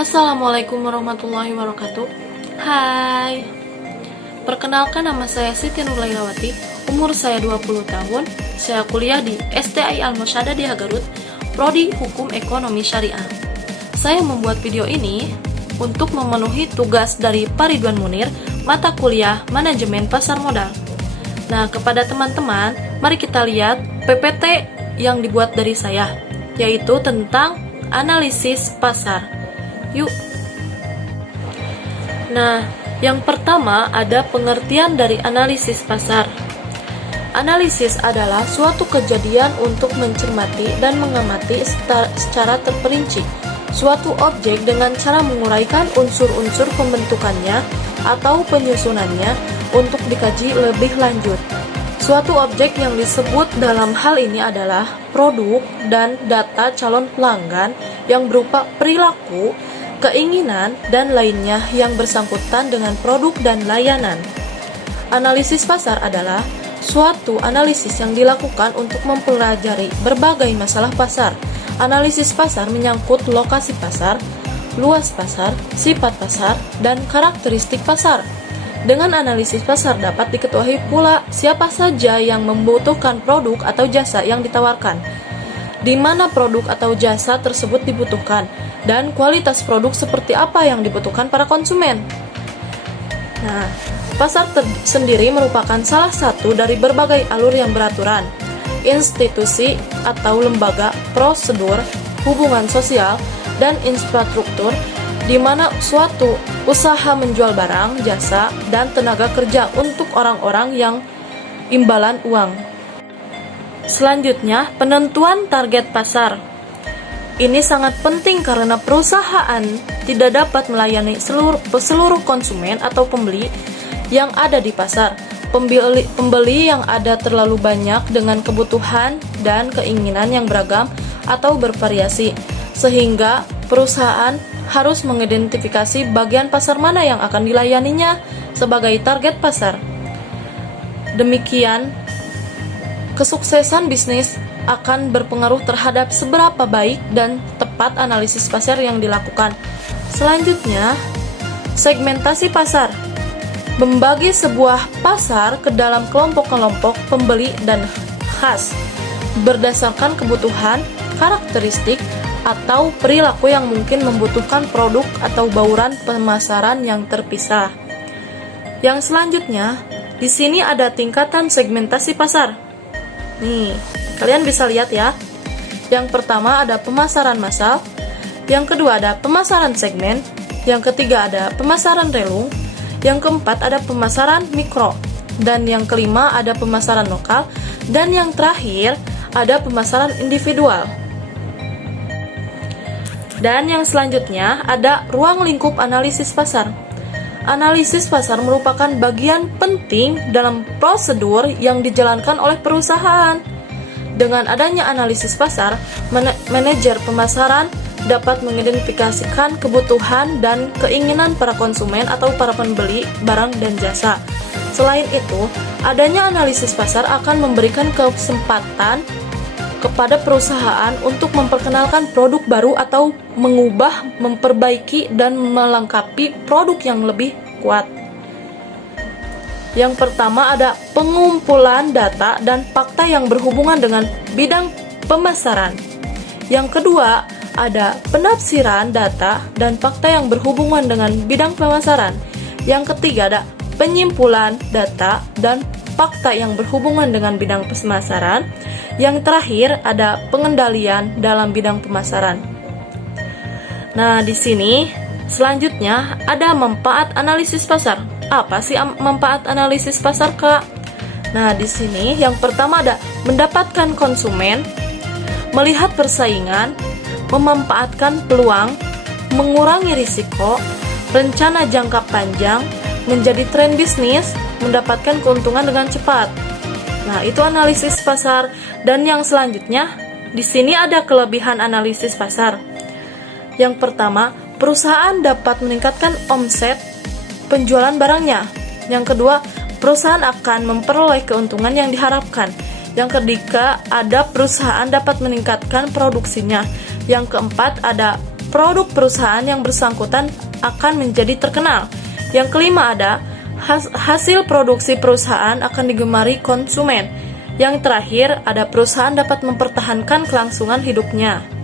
Assalamualaikum warahmatullahi wabarakatuh. Hai, perkenalkan nama saya Siti Nurlailawati. Umur saya 20 tahun. Saya kuliah di STI Al-Mursyada di Garut, Prodi Hukum Ekonomi Syariah. Saya membuat video ini untuk memenuhi tugas dari Pak Ridwan Munir, mata kuliah Manajemen Pasar Modal. Nah, kepada teman-teman, mari kita lihat PPT yang dibuat dari saya, yaitu tentang analisis pasar. Yuk. Nah, yang pertama ada pengertian dari analisis pasar. Analisis adalah suatu kejadian untuk mencermati dan mengamati secara terperinci suatu objek dengan cara menguraikan unsur-unsur pembentukannya atau penyusunannya untuk dikaji lebih lanjut. Suatu objek yang disebut dalam hal ini adalah produk dan data calon pelanggan yang berupa perilaku, keinginan, dan lainnya yang bersangkutan dengan produk dan layanan. Analisis pasar adalah suatu analisis yang dilakukan untuk mempelajari berbagai masalah pasar. Analisis pasar menyangkut lokasi pasar, luas pasar, sifat pasar, dan karakteristik pasar. Dengan analisis pasar dapat diketahui pula siapa saja yang membutuhkan produk atau jasa yang ditawarkan, di mana produk atau jasa tersebut dibutuhkan, dan kualitas produk seperti apa yang dibutuhkan para konsumen. Nah, pasar sendiri merupakan salah satu dari berbagai alur yang beraturan, institusi atau lembaga, prosedur, hubungan sosial, dan infrastruktur, di mana suatu usaha menjual barang, jasa, dan tenaga kerja untuk orang-orang yang imbalan uang. Selanjutnya, penentuan target pasar. Ini sangat penting karena perusahaan tidak dapat melayani seluruh konsumen atau pembeli yang ada di pasar. Pembeli yang ada terlalu banyak dengan kebutuhan dan keinginan yang beragam atau bervariasi, sehingga perusahaan harus mengidentifikasi bagian pasar mana yang akan dilayaninya sebagai target pasar. Demikian, kesuksesan bisnis akan berpengaruh terhadap seberapa baik dan tepat analisis pasar yang dilakukan. Selanjutnya, segmentasi pasar. Membagi sebuah pasar ke dalam kelompok-kelompok pembeli dan khas berdasarkan kebutuhan, karakteristik, atau perilaku yang mungkin membutuhkan produk atau bauran pemasaran yang terpisah. Yang selanjutnya, di sini ada tingkatan segmentasi pasar. Nih, kalian bisa lihat ya. Yang pertama ada pemasaran massal, yang kedua ada pemasaran segmen, yang ketiga ada pemasaran relung, yang keempat ada pemasaran mikro, dan yang kelima ada pemasaran lokal, dan yang terakhir ada pemasaran individual. Dan yang selanjutnya ada ruang lingkup analisis pasar. Analisis pasar merupakan bagian penting dalam prosedur yang dijalankan oleh perusahaan. Dengan adanya analisis pasar, manajer pemasaran dapat mengidentifikasikan kebutuhan dan keinginan para konsumen atau para pembeli barang dan jasa. Selain itu, adanya analisis pasar akan memberikan kesempatan kepada perusahaan untuk memperkenalkan produk baru atau mengubah, memperbaiki, dan melengkapi produk yang lebih kuat. Yang pertama ada pengumpulan data dan fakta yang berhubungan dengan bidang pemasaran. Yang kedua ada penafsiran data dan fakta yang berhubungan dengan bidang pemasaran. Yang ketiga ada penyimpulan data dan fakta yang berhubungan dengan bidang pemasaran. Yang terakhir ada pengendalian dalam bidang pemasaran. Nah, di sini selanjutnya ada manfaat analisis pasar. Apa sih manfaat analisis pasar, Kak? Nah, di sini yang pertama ada mendapatkan konsumen, melihat persaingan, memanfaatkan peluang, mengurangi risiko, rencana jangka panjang, menjadi tren bisnis, mendapatkan keuntungan dengan cepat. Nah, itu analisis pasar. Dan yang selanjutnya, di sini ada kelebihan analisis pasar. Yang pertama, perusahaan dapat meningkatkan omset penjualan barangnya. Yang kedua, perusahaan akan memperoleh keuntungan yang diharapkan. Yang ketiga, ada perusahaan dapat meningkatkan produksinya. Yang keempat, ada produk perusahaan yang bersangkutan akan menjadi terkenal. Yang kelima ada hasil produksi perusahaan akan digemari konsumen. Yang terakhir ada perusahaan dapat mempertahankan kelangsungan hidupnya.